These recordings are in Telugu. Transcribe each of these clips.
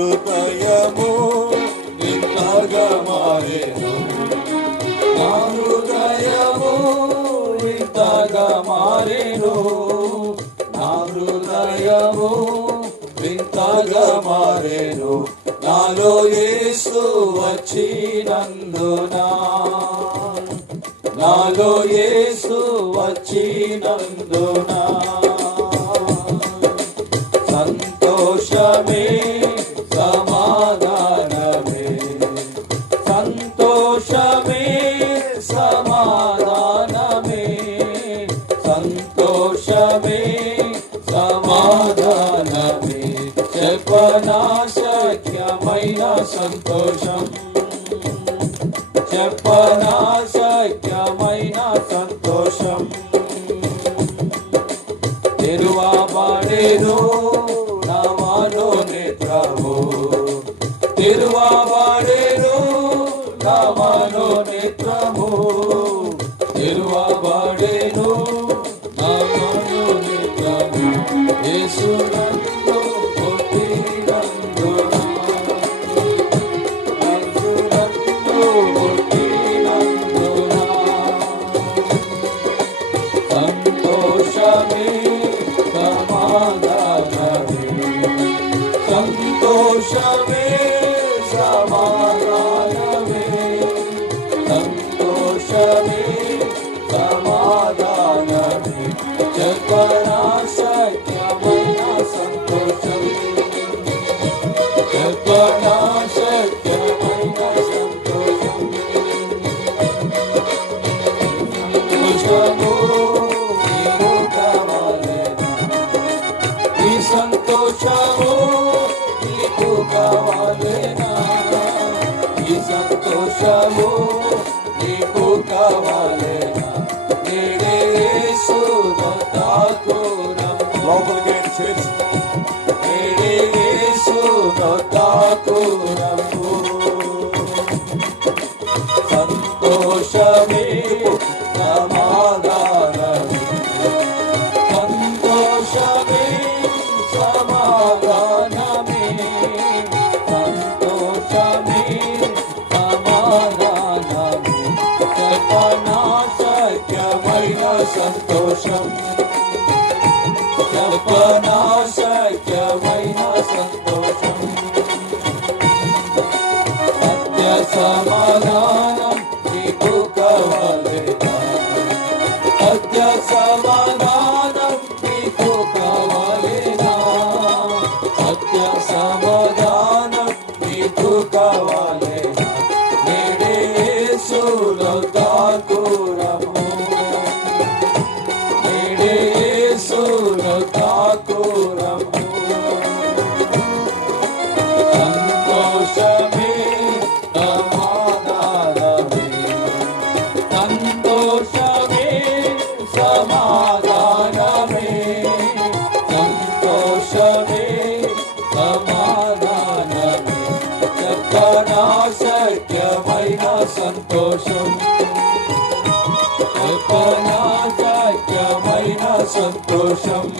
హృదయము నిన్నగా మారేను నా హృదయము వింతగా మారేను నా హృదయము వింతగా మారేను నాలో యేసు వచ్చినందునా. నాలో యేసు వచ్చినందునా. సంతోషమే చెప్పనా శక్యమైన సంతోషం. చెప్పనా శక్యమైన సంతోషం తిరువాడేను నామాలో నేత్రము తిరువాడేను నామాలో నేత్రము తిరువాడేను నామాలో నేత్రము యేసు సంతోషమే సమాధానమే. సంతోషమే సమాధానమే. సంతోషమే సమాధానమే. చెప్పనా సత్యమైన సంతోషం చెప్పనా సత్యమైన సంతోషం సంతోషము సంతోషము నీకు కావాలేనా నేడే నొద్దాకురము లోపలికి చేర్చి. నేడే యేసు నొద్దాకురము సంతోషమే సమాధానమే. సంతోషమే సమాధానమే. చెప్పనా సంతోషం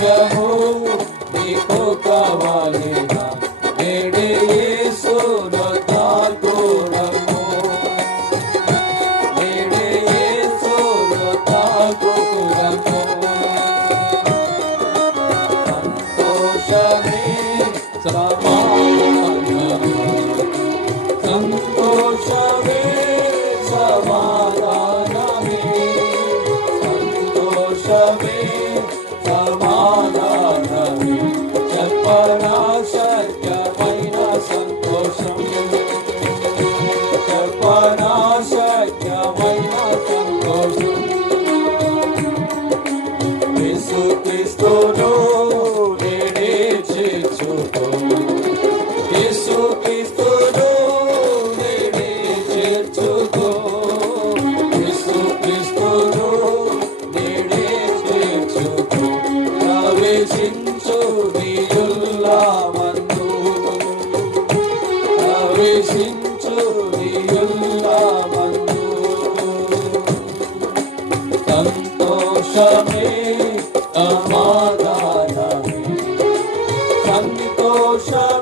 విగ్రహము నీకు కావాలిన నేడే యేసున తాకుడము నేడే యేసున తాకుడము సంతోషమే సమాధానము. సంతోషమే సమాధానమే. సంతోషమే ప్రవేశించు సంతోషమే సమాధానమే సంతోషమే